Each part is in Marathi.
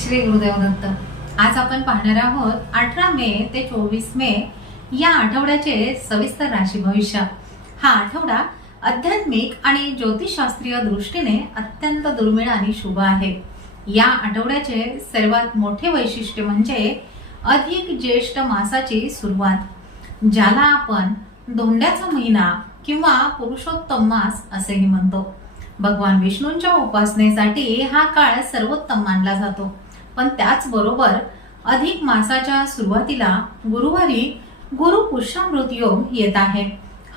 श्री गुरुदेव दत्त। आज आपण पाहणार आहोत 18 मे ते 24 मे या आठवड्याचे सविस्तर राशी भविष्य। हा आठवडा आध्यात्मिक आणि ज्योतिषशास्त्रीय दृष्टीने अत्यंत दुर्मिळ आणि शुभ आहे। या आठवड्याचे सर्वात मोठे वैशिष्ट्य म्हणजे अधिक ज्येष्ठ मासाची सुरुवात, ज्याला आपण धोंड्याचा महिना किंवा पुरुषोत्तम मास असेही म्हणतो। भगवान विष्णूंच्या उपासनेसाठी हा काळ सर्वोत्तम मानला जातो, पण त्याचबरोबर अधिक मासाच्या सुरुवातीला गुरुवारी गुरु पुष्यामृत योग येत आहे।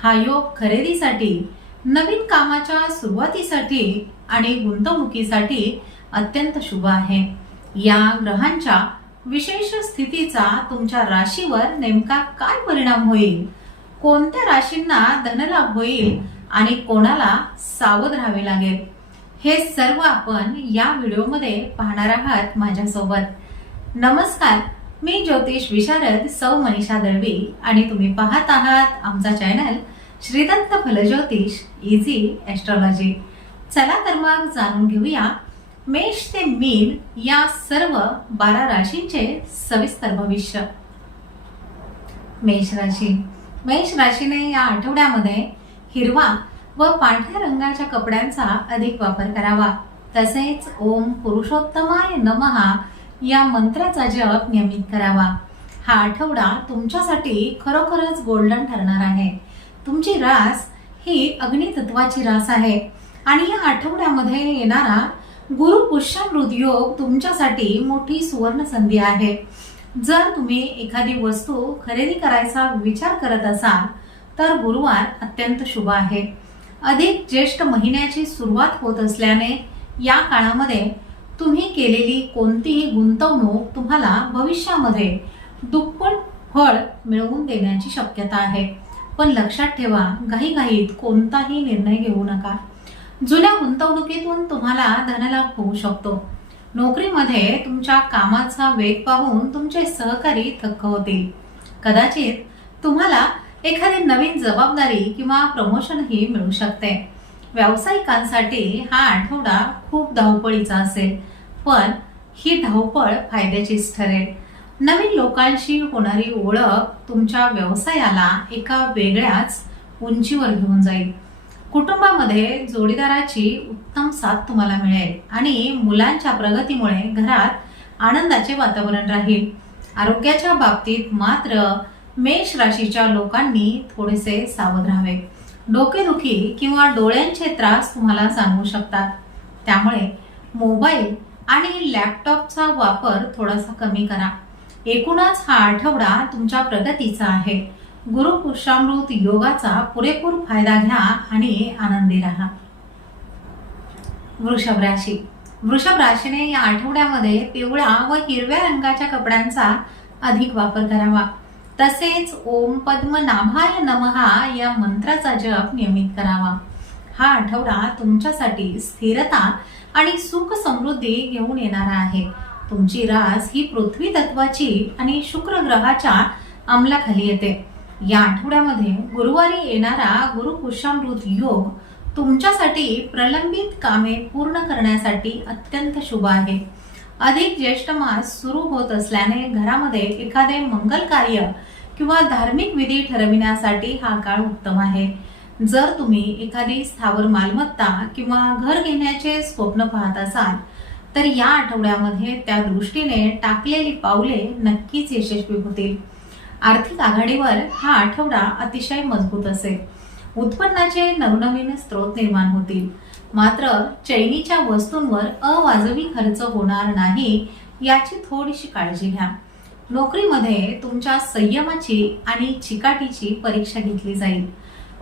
हा योग खरेदीसाठी, नवीन कामाच्या सुरुवातीसाठी आणि गुंतवणुकीसाठी अत्यंत शुभ आहे। या ग्रहांच्या विशेष स्थितीचा तुमच्या राशीवर नेमका काय परिणाम होईल, कोणत्या राशींना धनलाभ होईल आणि कोणाला सावध राहावे लागेल, हे सर्व आपण या व्हिडिओमध्ये पाहणार आहात माझ्यासोबत। नमस्कार, मी ज्योतिष विशारद सौ मनीषा दळवी आणि तुम्ही पाहत आहात आमचा channel Shri Datta Phaljyotish easy astrology. चला तर मग जाणून घेऊया मेष ते मीन या सर्व 12 राशींचे सविस्तर भविष्य। मेष राशी। मेष राशीने या आठवड्यामध्ये हिरवा व पांढऱ्या रंगाच्या कपड्यांचा अधिक वापर करावा। तसेच ओम पुरुषोत्तमाय नमः या मंत्राचा जप नियमित करावा। हा आठवडा तुमच्यासाठी खरोखरच गोल्डन ठरणार आहे। तुमची रास ही अग्नी तत्वाची रास आहे आणि या आठवड्यामध्ये येणारा गुरु पुष्यामृत योग तुमच्यासाठी मोठी सुवर्ण संधी आहे। जर तुम्ही एखादी वस्तू खरेदी करायचा विचार करत असाल तर गुरुवार अत्यंत शुभ आहे। अधिक ज्येष्ठ महिन्याची सुरुवात होत असल्याने या काळामध्ये तुम्ही केलेली कोणतीही गुंतवणूक तुम्हाला भविष्यामध्ये दुप्पट फळ मिळवून देण्याची शक्यता आहे। पण लक्षात ठेवा, घाईघाईत कोणताही निर्णय घेऊ नका। जुन्या गुंतवणुकीतून तुम्हाला धनलाभ होऊ शकतो। नोकरीमध्ये तुमच्या कामाचा वेग पाहून तुमचे सहकारी थक्क होतील। कदाचित तुम्हाला एखादी नवीन जबाबदारी किंवा प्रमोशन ही मिळू शकते। व्यावसायिकांसाठी हा आठवडा खूप धावपळीचा असेल, पण ही धावपळ फायद्याचीच ठरेल। नवीन लोकांशी होणारी ओळख तुमच्या व्यवसायाला एका वेगळ्याच उंचीवर घेऊन जाईल। कुटुंबामध्ये जोडीदाराची उत्तम साथ तुम्हाला मिळेल आणि मुलांच्या प्रगतीमुळे घरात आनंदाचे वातावरण राहील। आरोग्याच्या बाबतीत मात्र मेष राशीच्या लोकांनी थोडेसे सावध राहावे। डोकेदुखी किंवा डोळ्यांचे त्रास तुम्हाला जाणवू शकतात, त्यामुळे मोबाईल आणि लॅपटॉपचा वापर थोडासा कमी करा। एकूणच हा आठवडा तुमच्या प्रगतीचा आहे। गुरु पुष्यामृत योगाचा पुरेपूर फायदा घ्या आणि आनंदी राहा। वृषभ राशी। वृषभ राशीने या आठवड्यामध्ये पिवळ्या व हिरव्या रंगाच्या कपड्यांचा अधिक वापर करावा। तसेच ओम पद्मनाभाय नमः या मंत्राचा जप नियमित करावा। हा आठवडा तुमच्यासाठी स्थिरता आणि सुख समृद्धी घेऊन येणारा आहे। तुमची रास ही पृथ्वी तत्वाची आणि शुक्र ग्रहाच्या अंमलाखाली येते। या आठवड्यामध्ये गुरुवारी येणारा गुरु पुष्यामृत योग तुमच्यासाठी प्रलंबित कामे पूर्ण करण्यासाठी अत्यंत शुभ आहे। अधिक ज्येष्ठ मास सुरू होत असल्याने घरामध्ये एखादे मंगल कार्य किंवा धार्मिक विधी ठरविण्यासाठी हा काळ उत्तम आहे। जर तुम्ही एखादी स्थावर मालमत्ता किंवा घर घेण्याचे स्वप्न पाहत असाल तर या आठवड्यामध्ये त्या दृष्टीने टाकलेली पावले नक्कीच यशस्वी होतील। आर्थिक आघाडीवर हा आठवडा अतिशय मजबूत असेल। उत्पन्नाचे नवनवीन स्रोत निर्माण होतील, मात्र चैनीच्या वस्तूंवर अवाजवी खर्च होणार नाही याची थोडीशी काळजी घ्या। नोकरीमध्ये तुमच्या संयमाची आणि चिकाटीची परीक्षा घेतली जाईल।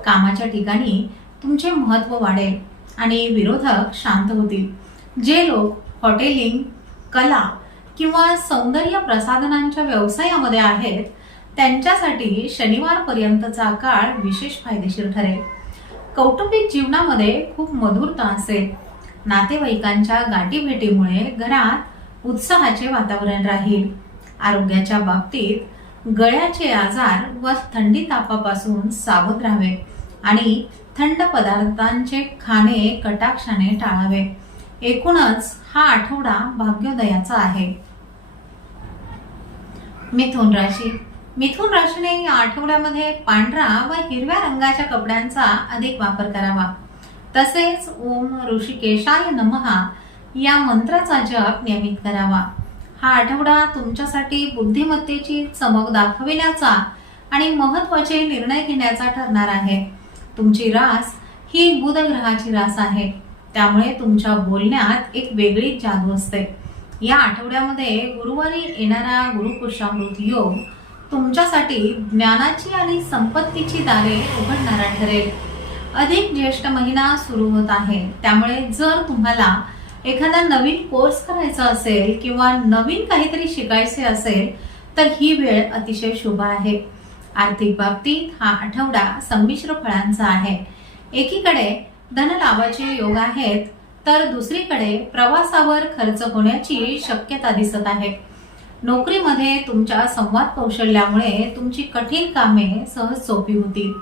कामाच्या ठिकाणी तुमचे महत्त्व वाढेल आणि विरोधक शांत होतील। जे लोक हॉटेलिंग, कला किंवा सौंदर्य प्रसाधनांच्या व्यवसायामध्ये आहेत त्यांच्यासाठी शनिवारपर्यंतचा काळ विशेष फायदेशीर ठरेल। कौटुंबिक जीवनामध्ये खूप मधुरता असेल। नातेवाईकांच्या गाठीभेटीमुळे घरात उत्साहाचे वातावरण राहील। आरोग्याच्या बाबतीत गळ्याचे आजार व थंडी तापापासून सावध राहावे आणि थंड पदार्थांचे खाणे कटाक्षाने टाळावे। एकूणच हा आठवडा भाग्योदयाचा आहे. मिथुन राशी. मिथुन राशीने या आठवड्यामध्ये पांढरा व हिरव्या रंगाच्या कपड्यांचा अधिक वापर करावा. तसेच ओम ऋषिकेशाय नमः या मंत्राचा जप नियमित करावा. हा आठवडा तुमच्यासाठी बुद्धिमत्तेची चमक दाखविण्याचा आणि महत्त्वाचे निर्णय घेण्याचा ठरणार आहे. तुमची रास ही बुध ग्रहाची रास आहे, त्यामुळे तुमच्या बोलण्यात एक वेगळीच जादू असते. या आठवड्यामध्ये गुरुवारी येणारा गुरुपुष्यामृत योग तुमच्यासाठी ज्ञानाची आणि संपत्तीची दारे उघडणारा ठरेल. अधिक ज्येष्ठ महिना सुरू होत आहे, त्यामुळे जर तुम्हाला एखादा नवीन कोर्स करायचा असेल किंवा नवीन काहीतरी शिकायचे असेल तर ही वेळ अतिशय शुभ आहे. आर्थिक बाबतीत हा आठवडा संमिश्र फळांचा आहे. एकीकडे धनलाभाचे योग आहेत, तर दुसरीकडे प्रवासावर खर्च होण्याची शक्यता दिसत आहे. नोकरीमध्ये तुमच्या संवाद कौशल्यामुळे तुमची कठीण कामे सहज सोपी होतील.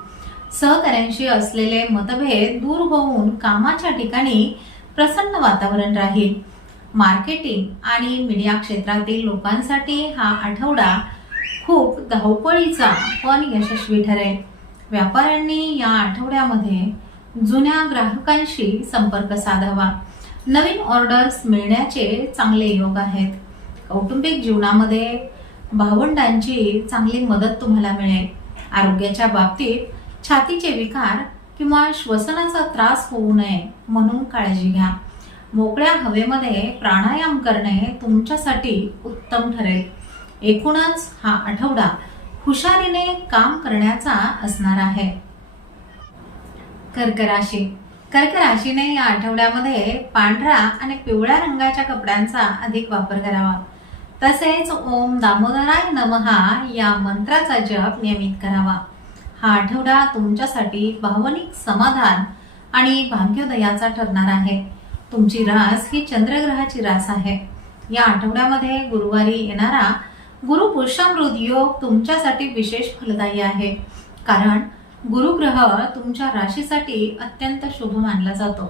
सहकाऱ्यांशी असलेले मतभेद दूर होऊन कामाच्या ठिकाणी प्रसन्न वातावरण राहील. मार्केटिंग आणि मीडिया क्षेत्रातील लोकांसाठी हा आठवडा खूप धावपळीचा पण यशस्वी ठरेल. व्यापाऱ्यांनी या आठवड्यामध्ये जुन्या ग्राहकांशी संपर्क साधावा. नवीन ऑर्डर्स मिळण्याचे चांगले योग आहेत. कौटुंबिक जीवनामध्ये भावंडांची चांगली मदत तुम्हाला मिळेल. आरोग्याच्या बाबतीत छातीचे विकार किंवा श्वसनाचा त्रास होऊ नये म्हणून काळजी घ्या. मोकळ्या हवेमध्ये प्राणायाम करणे तुमच्यासाठी उत्तम ठरेल. एकूणच हा आठवडा हुशारीने काम करण्याचा असणार आहे. कर्क राशी. कर्क राशीने या आठवड्यामध्ये पांढरा आणि पिवळ्या रंगाच्या कपड्यांचा अधिक वापर करावा. तसेच ओम दामोदराय नमः या मंत्राचा जप नियमित करावा. हा आठवडा तुमच्यासाठी भावनिक समाधान आणि भाग्योदयाचा ठरणार आहे. तुमची रास ही चंद्रग्रहाची रास आहे. या आठवड्यामध्ये गुरुवारी येणारा गुरुपुष्यामृत योग तुमच्यासाठी विशेष फलदायी आहे, कारण गुरुग्रह तुमच्या राशीसाठी अत्यंत शुभ मानला जातो.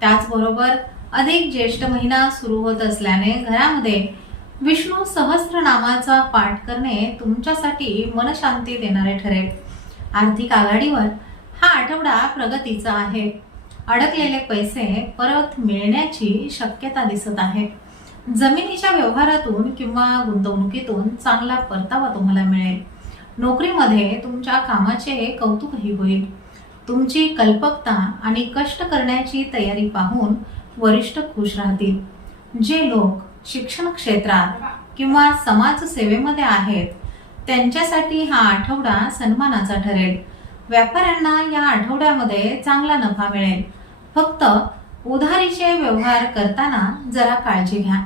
त्याचबरोबर अधिक ज्येष्ठ महिना सुरू होत असल्याने घरामध्ये विष्णू सहस्त्रनामाचा पाठ करणे तुमच्यासाठी मनशांती देणारे ठरेल. आर्थिक आघाडीवर हा आठवडा प्रगतीचा आहे. अडकलेले पैसे परत मिळण्याची शक्यता दिसत आहे. जमिनीच्या व्यवहारातून किंवा गुंतवणुकीतून चांगला परतावा तुम्हाला मिळेल. नोकरीमध्ये तुमच्या कामाचे कौतुकही होईल. तुमची कल्पकता आणि कष्ट करण्याची तयारी पाहून वरिष्ठ खुश राहतील. जे लोक शिक्षण क्षेत्रात किंवा समाज सेवेमध्ये आहेत त्यांच्यासाठी हा आठवडा सन्मानाचा ठरेल. व्यापाऱ्यांना या आठवड्यामध्ये चांगला नफा मिळेल. फक्त उधारीचे व्यवहार करताना जरा काळजी घ्या.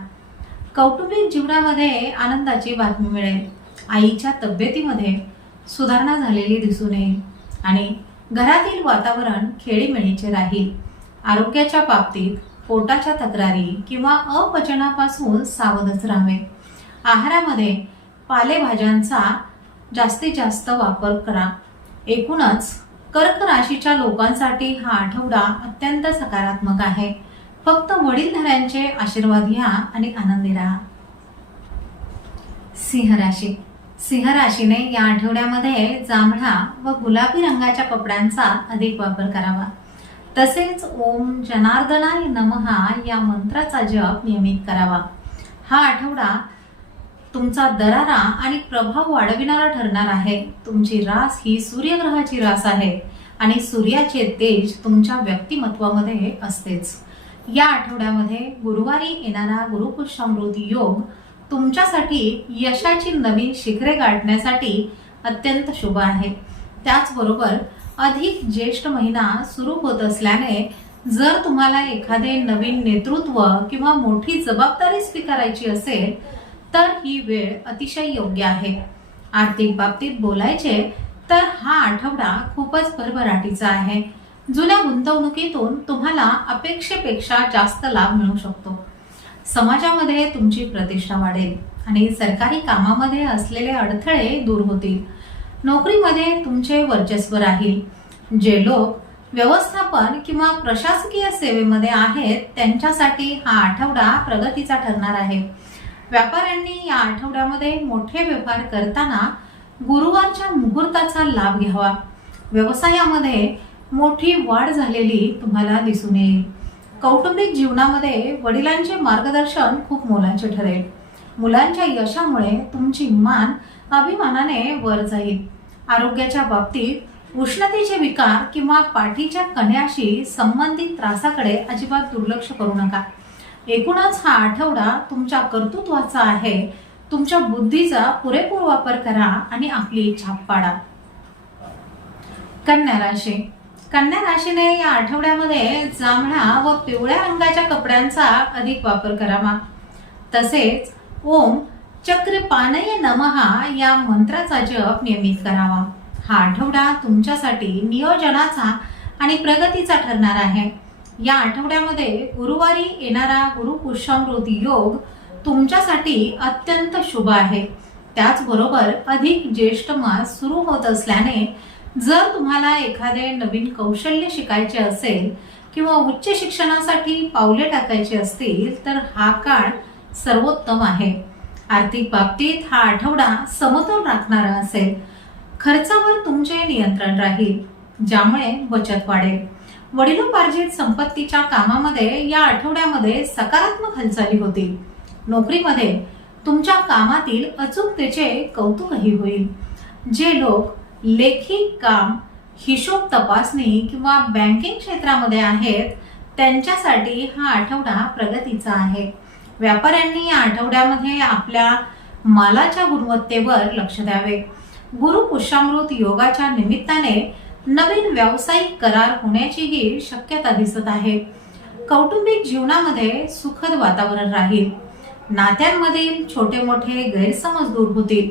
कौटुंबिक जीवनामध्ये आनंदाची बातमी मिळेल. आईच्या तब्येतीमध्ये सुधारणा झालेली दिसून येईल आणि घरातील वातावरण खेळीमेळीचे राहील. आरोग्याच्या बाबतीत पोटाच्या तक्रारी किंवा अपचनापासून सावधच राहावे. आहारामध्ये पालेभाज्यांचा जास्तीत जास्त वापर करा. एकूणच कर्क राशीच्या लोकांसाठी हा आठवडा अत्यंत सकारात्मक आहे. फक्त वडीलधाऱ्यांचे आशीर्वाद घ्या आणि आनंदी राहा. सिंह राशी. सिंह राशीने या आठवड्यामध्ये जांभळा व गुलाबी रंगाच्या कपड्यांचा अधिक वापर करावा. तसेच ओम जनार्दनाय नमः या मंत्राचा जप नियमित करावा. हा आठवडा तुमचा दरारा आणि प्रभाव वाढविणारा ठरणार आहे. तुमची रास ही सूर्यग्रहाची रास आहे आणि सूर्याचे तेज तुमच्या व्यक्तिमत्वामध्ये असतेच. या आठवड्यामध्ये गुरुवारी येणारा गुरुपुष्यामृत योग तुमच्यासाठी यशाची नवीन शिखरे गाठण्यासाठी अत्यंत शुभ आहे. त्याचबरोबर अधिक ज्येष्ठ महिना सुरू होत असल्याने जर तुम्हाला एखादे नवीन नेतृत्व किंवा मोठी जबाबदारी स्वीकारायची असेल तर ही वेळ अतिशय योग्य आहे. आर्थिक बाबतीत बोलायचे तर हा आठवडा खूपच भरभराटीचा आहे. जुन्या गुंतवणुकीतून तुम्हाला अपेक्षेपेक्षा जास्त लाभ मिळू शकतो. समाजामध्ये तुमची प्रतिष्ठा वाढेल आणि सरकारी कामामध्ये असलेले अडथळे दूर होतील. नोकरीमध्ये तुमचे वर्चस्व राहील. जे लोक व्यवस्थापन किंवा प्रशासकीय सेवेमध्ये आहेत त्यांच्यासाठी हा आठवडा प्रगतीचा ठरणार आहे. व्यापाऱ्यांनी या आठवड्यामध्ये मोठे व्यवहार करताना गुरुवारच्या मुहूर्ताचा लाभ घ्यावा. व्यवसायामध्ये मोठी वाढ झालेली तुम्हाला दिसून येईल. कौटुंबिक जीवनामध्ये वडिलांचे मार्गदर्शन खूप मोलाचे ठरेल. मुलांच्या यशामुळे तुमची मान अभिमानाने वर जाईल. आरोग्याच्या बाबतीत उष्णतेचे विकार किंवा पाठीच्या कण्याशी संबंधित त्रासाकडे अजिबात दुर्लक्ष करू नका. एकूणच हा आठवडा तुमच्या कर्तृत्वाचा आहे. तुमच्या बुद्धीचा पुरेपूर वापर करा आणि आपली छाप पाडा. कन्या राशी. कन्या राशीने या आठवड्यामध्ये जांभळ्या व पिवळ्या रंगाच्या कपड्यांचा अधिक वापर करावा. तसेच ओम चक्रपाणय नमः या मंत्राचा जप नियमित करावा. हा आठवडा तुमच्यासाठी नियोजनाचा आणि प्रगतीचा ठरणार आहे. या आठवड्यामध्ये गुरुवारी येणारा गुरुपुष्यामृत योग तुमच्यासाठी अत्यंत शुभ आहे. त्याचबरोबर अधिक ज्येष्ठ मास सुरू होत असल्याने जर तुम्हाला एखादे नवीन कौशल्य शिकायचे असेल किंवा उच्च शिक्षणासाठी पावले टाकायची असतील तर हा काळ सर्वोत्तम आहे. आर्थिक बाबतीत हा आठवडा समतोल राखणारा असेल. खर्चावर तुमचे नियंत्रण राहील, ज्यामुळे बचत वाढेल. वडिलोपार्जित संपत्तीच्या कामामध्ये या आठवड्यामध्ये सकारात्मक हालचाली होतील. नोकरीमध्ये तुमच्या कामातील अचूकतेचे कौतुकही होईल. जे लोक लेखी काम, हिशोब तपासणी किंवा बँकिंग क्षेत्रामध्ये आहेत त्यांच्यासाठी हा आठवडा प्रगतीचा आहे. व्यापाऱ्यांनी या आठवड्यामध्ये आपल्या मालाच्या गुणवत्तेवर लक्ष द्यावे. गुरुपुष्यामृत योगाच्या निमित्ताने नवीन व्यावसायिक करार होण्याचीही शक्यता दिसत आहे. कौटुंबिक जीवनामध्ये सुखद वातावरण राहील. नात्यांमधील छोटे मोठे गैरसमज दूर होतील.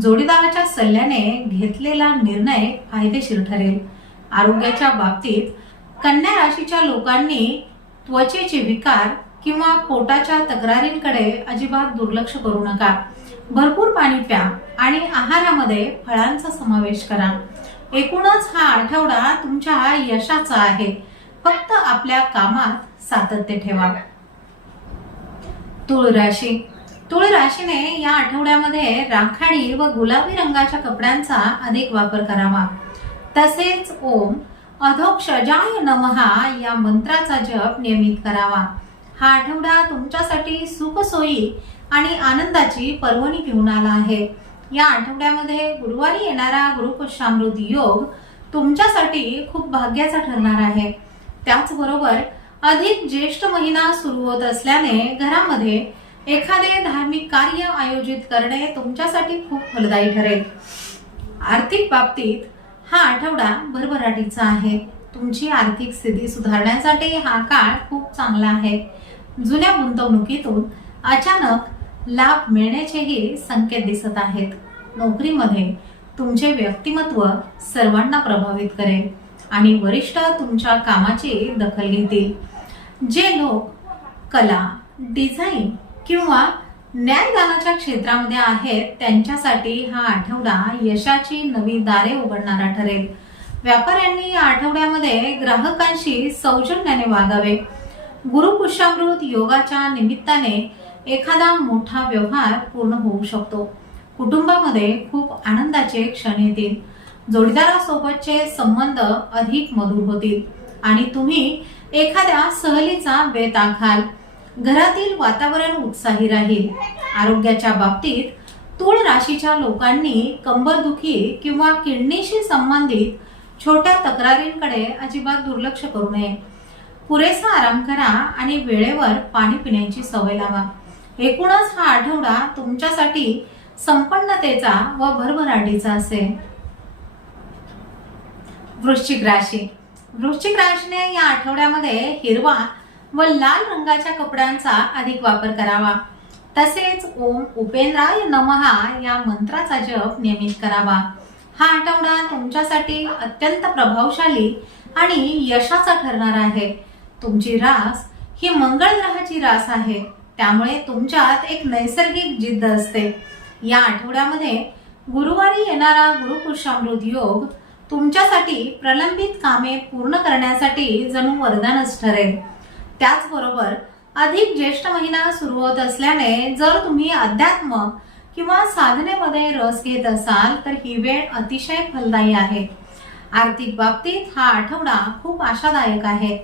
जोडीदाराच्या सल्ल्याने घेतलेला निर्णय फायदेशीर ठरेल. आरोग्याच्या बाबतीत कन्या राशीच्या लोकांनी त्वचेचे विकार किंवा पोटाच्या तक्रारींकडे अजिबात दुर्लक्ष करू नका. भरपूर पाणी प्या आणि आहारामध्ये फळांचा समावेश करा. एकूणच हा आठवडा तुमच्या यशाचा आहे. फक्त आपल्या कामात सातत्य ठेवा. तुळ राशी. तुळ राशीने या आठवड्यामध्ये राखाडी व गुलाबी रंगाच्या कपड्यांचा अधिक वापर करावा. तसेच ओम अधोक्षजाय नमः या मंत्राचा जप नियमित करावा. हा आठवडा तुमच्यासाठी सुखसोयी आणि आनंदाची पर्वणी घेऊन आला आहे. या आठवड्यामध्ये गुरुवारी येणारा गुरुपुष्यामृत योग तुमच्यासाठी खूप भाग्याचा ठरणार आहे. त्याचबरोबर अधिक ज्येष्ठ महिना सुरू होत असल्याने घरामध्ये एखादे धार्मिक कार्य आयोजित करणे तुमच्यासाठी खूप फलदायी ठरेल. आर्थिक बाबतीत हा आठवडा भरभराटीचा आहे. तुमची आर्थिक स्थिती सुधारण्यासाठी हा काळ खूप चांगला आहे. जुन्या गुंतवणुकीतून अचानक लाभ मिळण्याचेही संकेत दिसत आहेत. नोकरीमध्ये तुमचे व्यक्तिमत्व सर्वांना प्रभावित करेल आणि वरिष्ठ तुमच्या कामाची दखल घेतील. जे लोक कला, डिझाईन किंवा न्यायदानाच्या क्षेत्रामध्ये आहेत त्यांच्यासाठी हा आठवडा यशाची नवी दारे उघडणारा ठरेल. व्यापाऱ्यांनी या आठवड्यामध्ये ग्राहकांशी सौजन्याने वागावे. गुरुपुष्यामृत योगाच्या निमित्ताने एखादा मोठा व्यवहार पूर्ण होऊ शकतो. कुटुंबामध्ये खूप आनंदाचे क्षण येतील. जोडीदारासोबतचे संबंध अधिक मधुर होतील आणि तुम्ही एखाद्या सहलीचा बेत आखाल. घरातील वातावरण उत्साही राहील. आरोग्याच्या बाबतीत तुळ राशीच्या लोकांनी कंबरदुखी किंवा किडनीशी संबंधित छोट्या तक्रारींकडे अजिबात दुर्लक्ष करू नये. पुरेसा आराम करा आणि वेळेवर पाणी पिण्याची सवय लावा. एकूणच हा आठवडा तुमच्यासाठी संपन्नतेचा व भरभराटीचा असेल. वृश्चिक राशी. वृश्चिक राशीने या आठवड्यामध्ये हिरवा व लाल रंगाच्या कपड्यांचा अधिक वापर करावा. तसेच ओम उपेंद्राय नमः या मंत्राचा जप नियमित करावा. हा आठवडा तुमच्यासाठी अत्यंत प्रभावशाली आणि यशाचा ठरणार आहे. तुमची रास ही मंगळ ग्रहाची रास आहे, त्यामुळे तुमच्यात एक नैसर्गिक जिद्द असते. या आठवड्यामध्ये गुरुवारी येणारा गुरुपुष्यामृत योग तुमच्यासाठी प्रलंबित कामे पूर्ण करण्यासाठी जणू वरदानच ठरेल. त्याचबरोबर अधिक ज्येष्ठ महिना सुरू होत असल्याने जर तुम्ही अध्यात्म किंवा साधनेमध्ये रस घेत असाल तर ही वेळ अतिशय फलदायी आहे. आर्थिक बाबतीत हा आठवडा खूप आशादायक आहे.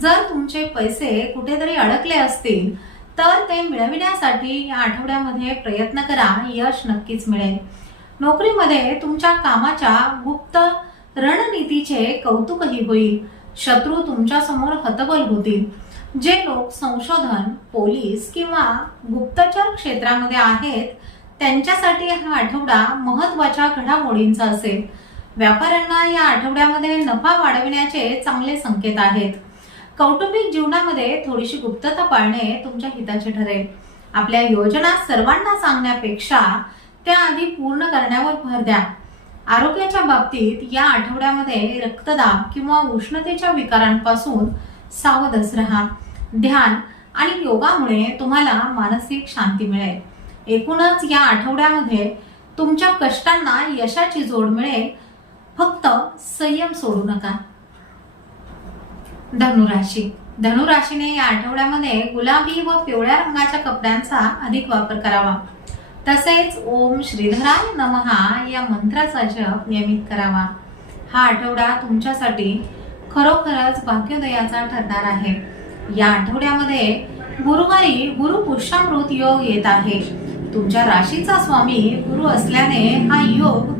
जर तुमचे पैसे कुठेतरी अडकले असतील तर ते मिळविण्यासाठी या आठवड्यामध्ये प्रयत्न करा. यश नक्कीच मिळेल. नोकरीमध्ये तुमच्या कामाच्या गुप्त रणनीतीचे कौतुकही होईल. शत्रू तुमच्या समोर हतबल होतील. जे लोक संशोधन, पोलीस किंवा गुप्तचर क्षेत्रामध्ये आहेत त्यांच्यासाठी हा आठवडा महत्त्वाच्या घडामोडींचा असेल. व्यापाऱ्यांना या आठवड्यामध्ये नफा वाढविण्याचे चांगले संकेत आहेत. कौटुंबिक जीवनामध्ये थोडीशी गुप्तता पाळणे तुमच्या हिताचे ठरेल. आपल्या योजना सर्वांना सांगण्यापेक्षा त्या आधी पूर्ण करण्यावर भर द्या. आरोग्याच्या बाबतीत या आठवड्यामध्ये रक्तदाब किंवा उष्णतेच्या विकारांपासून सावधच राहा. ध्यान आणि योगामुळे तुम्हाला मानसिक शांती मिळेल. एकूणच या आठवड्यामध्ये तुमच्या कष्टांना यशाची जोड मिळेल. फक्त संयम सोडू नका. धनुराशी. धनुराशीने या आठवड्यामध्ये गुलाबी व पिवळ्या रंगाच्या कपड्यांचा अधिक वापर करावा. तसेच ओम श्रीधराय नमः या मंत्राचा जप नियमित करावा. हा आठवडा तुमच्यासाठी खरोखरच भाग्योदयाचा ठरणार आहे. या आठवड्यामध्ये गुरुवारी गुरु पुष्यामृत योग येत आहे. तुमच्या राशीचा स्वामी गुरु असल्याने हा योग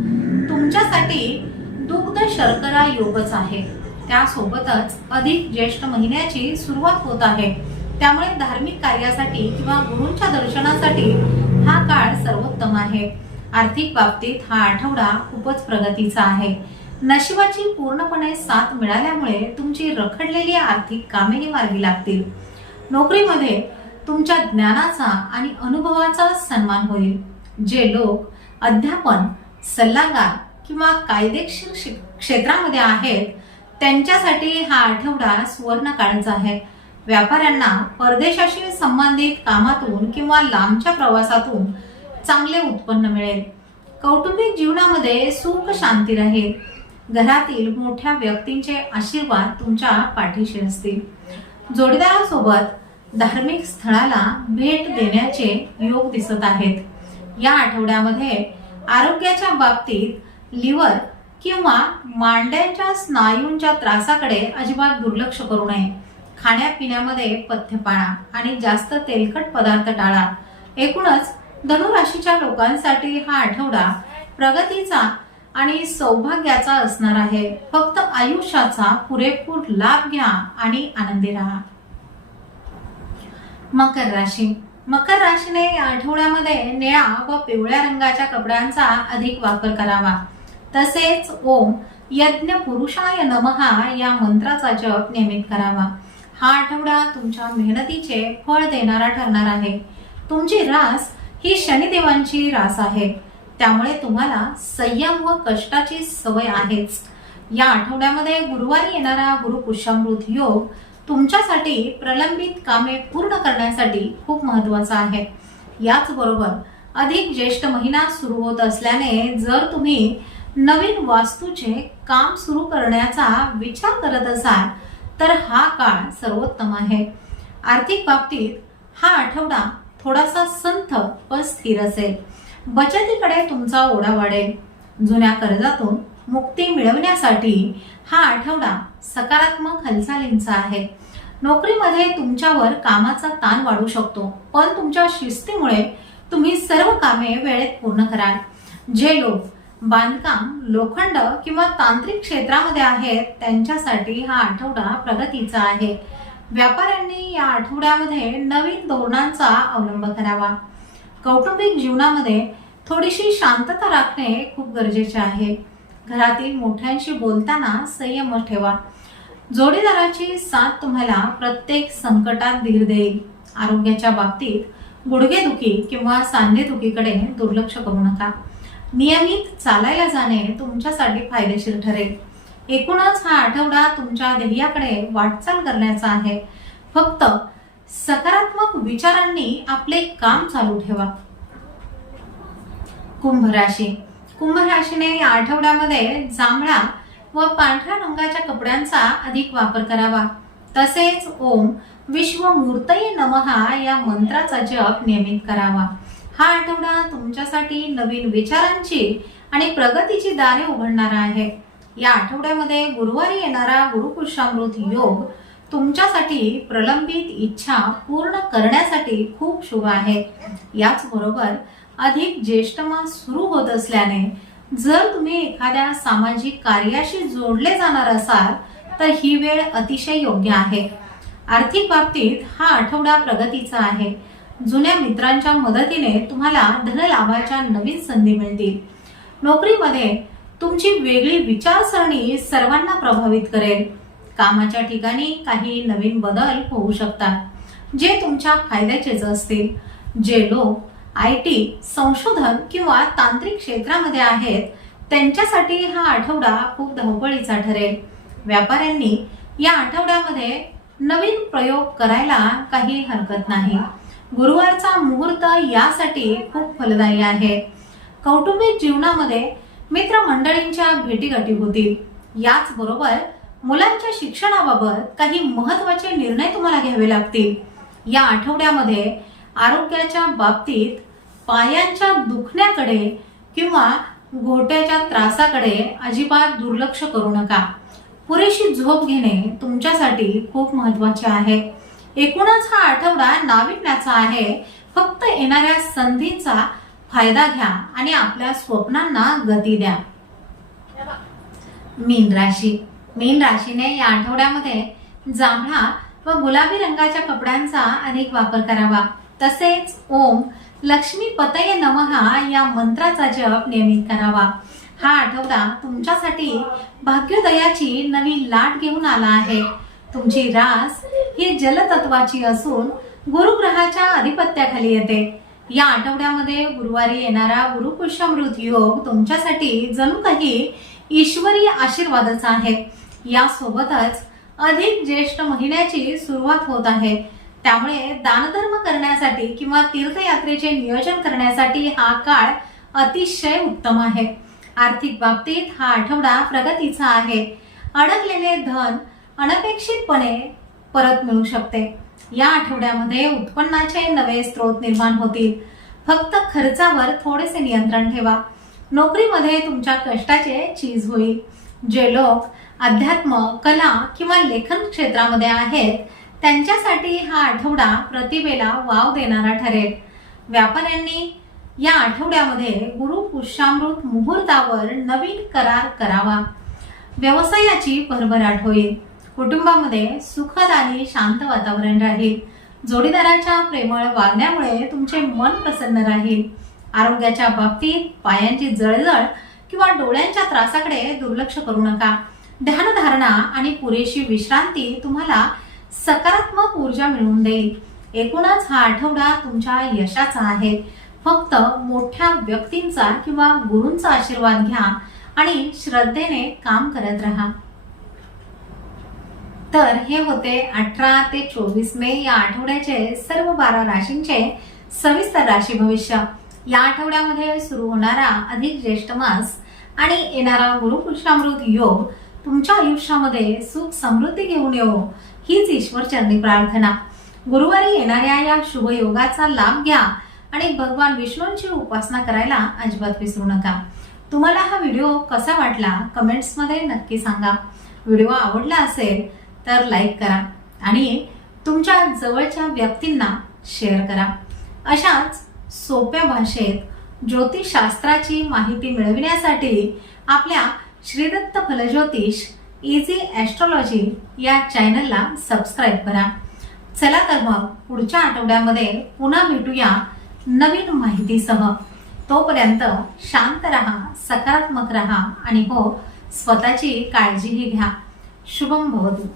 तुमच्यासाठी दुग्ध शर्करा योगच आहे. त्यासोबतच अधिक ज्येष्ठ महिन्याची सुरुवात होत आहे. त्यामुळे धार्मिक कार्यासाठी किंवा गुरूंच्या दर्शनासाठी हा काळ सर्वोत्तम आहे. आर्थिक बाबतीत हा आठवडा खूपच प्रगतीचा आहे. नशिबाची पूर्णपणे साथ मिळाल्यामुळे तुमची रखडलेली आर्थिक कामेही मार्गी लागतील. नोकरीमध्ये तुमच्या ज्ञानाचा आणि अनुभवाचा सन्मान होईल. जे लोक अध्यापन, सल्लागार किंवा कायदेशीर क्षेत्रामध्ये आहेत त्यांच्यासाठी हा आठवडा सुवर्ण काळाचा आहे. व्यापाऱ्यांना परदेशाशी संबंधित कामातून किंवा लांबच्या प्रवासातून चांगले उत्पन्न मिळेल. कौटुंबिक जीवनामध्ये सुख शांती राहील. घरातील मोठ्या व्यक्तींचे आशीर्वाद तुमच्या पाठीशी असतील. जोडीदारासोबत धार्मिक स्थळाला भेट देण्याचे योग दिसत आहेत. या आठवड्यामध्ये आरोग्याच्या बाबतीत लिव्हर किंवा मांड्यांच्या स्नायूंच्या त्रासाकडे अजिबात दुर्लक्ष करू नये. खाण्यापिण्यामध्ये पथ्य पाळा आणि जास्त तेलकट पदार्थ टाळा. एकूणच धनुराशीच्या लोकांसाठी हा आठवडा प्रगतीचा आणि सौभाग्याचा असणार आहे. फक्त आयुष्याचा पुरेपूर लाभ घ्या आणि आनंदी राहा. मकर राशी. मकर राशीने या आठवड्यामध्ये निळ्या व पिवळ्या रंगाच्या कपड्यांचा अधिक वापर करावा. तसेच ओम यज्ञ पुरुषाय नमः या मंत्राचा जप नियमित करावा. हा आठवडा तुमच्या मेहनतीचे फळ देणारा ठरणार आहे. तुमची रास ही शनिदेवांची रास आहे. त्यामुळे तुम्हाला संयम व कष्टाची सवय आहेच. या आठवड्यामध्ये गुरुवारी येणारा गुरु पुष्यामृत योग तुमच्यासाठी प्रलंबित कामे पूर्ण करण्यासाठी खूप महत्वाचा आहे. याचबरोबर अधिक ज्येष्ठ महिना सुरू होत असल्याने जर तुम्ही नवीन वास्तूचे काम सुरू करण्याचा विचार करत असाल तर हा काळ सर्वोत्तम आहे. आर्थिक बाबतीत हा आठवडा थोडासा संथ पण स्थिर असेल. बचतीकडे तुमचा ओढा वाढेल. जुन्या कर्जातून मुक्ती मिळवण्यासाठी हा आठवडा सकारात्मक हालचालींचा आहे. नोकरीमध्ये तुमच्यावर कामाचा ताण वाढू शकतो, पण तुमच्या शिस्तीमुळे तुम्ही सर्व कामे वेळेत पूर्ण कराल. जे लोक बांधकाम, लोखंड किंवा तांत्रिक क्षेत्रामध्ये आहेत त्यांच्यासाठी हा आठवडा प्रगतीचा आहे. व्यापाऱ्यांनी या आठवड्यामध्ये नवीन धोरणांचा अवलंब करावा. कौटुंबिक जीवनामध्ये थोडीशी शांतता राखणे खूप गरजेचे आहे. घरातील मोठ्यांशी बोलताना संयम ठेवा. जोडीदाराची साथ तुम्हाला प्रत्येक संकटात धीर देईल. आरोग्याच्या बाबतीत गुडघेदुखी किंवा सांधेदुखीकडे दुर्लक्ष करू नका. नियमित चालायला जाणे तुमच्यासाठी फायदेशीर ठरेल. एकूणच हा आठवडा तुमच्या ध्येयाकडे वाटचाल करण्याचा आहे. फक्त सकारात्मक विचारांनी आपले काम चालू ठेवा. कुंभ राशी. कुंभ राशीने या आठवड्यामध्ये जांभळा व पांढऱ्या रंगाच्या कपड्यांचा अधिक वापर करावा. तसेच ओम विश्वमूर्तये नमः या मंत्राचा जप नियमित करावा. हा आठवडा तुमच्यासाठी नवीन विचारांची आणि प्रगतीची दारे उघडणारा आहे. या आठवड्यामध्ये गुरुवारी येणारा गुरुपुरुषामृत योग तुमच्यासाठी प्रलंबित इच्छा पूर्ण करण्यासाठी खूप शुभ आहे. याचबरोबर अधिक ज्येष्ठ मास सुरू होत असल्याने जर तुम्ही एखाद्या सामाजिक कार्याशी जोडले जाणार असाल तर ही वेळ अतिशय योग्य आहे. आर्थिक बाबतीत हा आठवडा प्रगतीचा आहे. जुन्या मित्रांच्या मदतीने तुम्हाला धनलाभाच्या नवीन संधी मिळतील. नोकरीमध्ये तुमची वेगळी विचारसरणी सर्वांना प्रभावित करेल. कामाच्या ठिकाणी काही नवीन बदल होऊ शकतात जे तुमच्या फायद्याचेच असतील. जे लोक IT, संशोधन किंवा तांत्रिक क्षेत्रामध्ये आहेत त्यांच्यासाठी हा आठवडा खूप धावपळीचा ठरेल. व्यापाऱ्यांनी या आठवड्यामध्ये नवीन प्रयोग करायला काही हरकत नाही. गुरुवारचा मुहूर्त यासाठी खूप फलदायी आहे. कौटुंबिक जीवनामध्ये मित्रमंडळींच्या भेटीगाठी होतील. याचबरोबर मुलांच्या शिक्षणाबाबत काही महत्त्वाचे निर्णय तुम्हाला घ्यावे लागतील. या आठवड्यामध्ये आरोग्याच्या बाबतीत पायांच्या दुखण्याकडे किंवा घोट्याच्या त्रासाकडे अजिबात दुर्लक्ष करू नका. पुरेशी झोप घेणे तुमच्यासाठी खूप महत्त्वाचे आहे. एकूणच हा आठवडा नाविन्याचा आहे. फक्त येणाऱ्या संधींचा फायदा घ्या आणि आपल्या स्वप्नांना गती द्या. मीन राशी. मीन राशीने या आठवड्यामध्ये जांभळा व गुलाबी रंगाच्या कपड्यांचा अधिक वापर करावा. तसेच ओम लक्ष्मीपतये नमः या मंत्राचा जप नियमित करावा. हा आठवडा तुमच्यासाठी भाग्योदयाची नवी लाट घेऊन आला आहे. तुमची रास ही जलतत्वाची असून गुरुग्रहाच्या अधिपत्याखाली येते. या आठवड्यामध्ये गुरुवारी येणारा गुरुपुरुषामृत योग तुमच्यासाठी जणू काही ईश्वरीय आशीर्वादच आहे. यासोबतच अधिक ज्येष्ठ महिन्याची सुरुवात होत आहे. त्यामुळे दानधर्म करण्यासाठी किंवा तीर्थयात्रेचे नियोजन करण्यासाठी हा काळ अतिशय उत्तम आहे. आर्थिक बाबतीत हा आठवडा प्रगतीचा आहे. अडकलेले धन अनपेक्षितपणे परत मिळू शकते. या आठवड्यामध्ये उत्पन्नाचे नवे स्रोत निर्माण होतील. फक्त खर्चावर थोडेसे नियंत्रण ठेवा. नोकरीमध्ये तुमच्या कष्टाचे चीज होईल. जे लोक अध्यात्म, कला किंवा लेखन क्षेत्रामध्ये आहेत त्यांच्यासाठी हा आठवडा प्रतिभेला वाव देणारा ठरेल. व्यापाऱ्यांनी या आठवड्यामध्ये गुरुपुरुषामृत मुहूर्तावर नवीन करार करावा. व्यवसायाची भरभराट होईल. कुटुंबामध्ये सुखद आणि शांत वातावरण राहील. जोडीदाराच्या प्रेमळ वागण्यामुळे तुमचे मन प्रसन्न राहील. आरोग्याच्या बाबतीत पायांची जळजळ किंवा डोळ्यांच्या त्रासाकडे दुर्लक्ष करू नका. ध्यानधारणा आणि पुरेशी विश्रांती तुम्हाला सकारात्मक ऊर्जा मिळवून देईल. एकूणच हा आठवडा तुमच्या यशाचा आहे. फक्त मोठ्या व्यक्तींचा किंवा गुरूंचा आशीर्वाद घ्या आणि श्रद्धेने काम करत राहा. तर हे होते 18 ते 24 मे या आठवड्याचे सर्व 12 राशींचे सविस्तर राशी भविष्य. या आठवड्यामध्ये सुरू होणारा अधिक ज्येष्ठ मास आणि येणारा गुरुपुरुषामृत योग तुमच्या आयुष्यामध्ये सुख समृद्धी घेऊन येवो हीच ईश्वरचरणी प्रार्थना. गुरुवारी येणाऱ्या या शुभ योगाचा लाभ घ्या आणि भगवान विष्णूंची उपासना करायला अजिबात विसरू नका. तुम्हाला हा व्हिडिओ कसा वाटला कमेंट्स मध्ये नक्की सांगा. व्हिडिओ आवडला असेल तर लाईक करा आणि तुमच्या जवळच्या व्यक्तींना शेअर करा. अशाच सोप्या भाषेत ज्योतिषशास्त्राची माहिती मिळविण्यासाठी आपल्या श्रीदत्त फलज्योतिष इझी ॲस्ट्रॉलॉजी या चॅनलला सबस्क्राईब करा. चला तर मग पुढच्या आठवड्यामध्ये पुन्हा भेटूया नवीन माहितीसह. तोपर्यंत शांत रहा, सकारात्मक रहा आणि हो स्वतःची काळजीही घ्या. शुभम भवतु.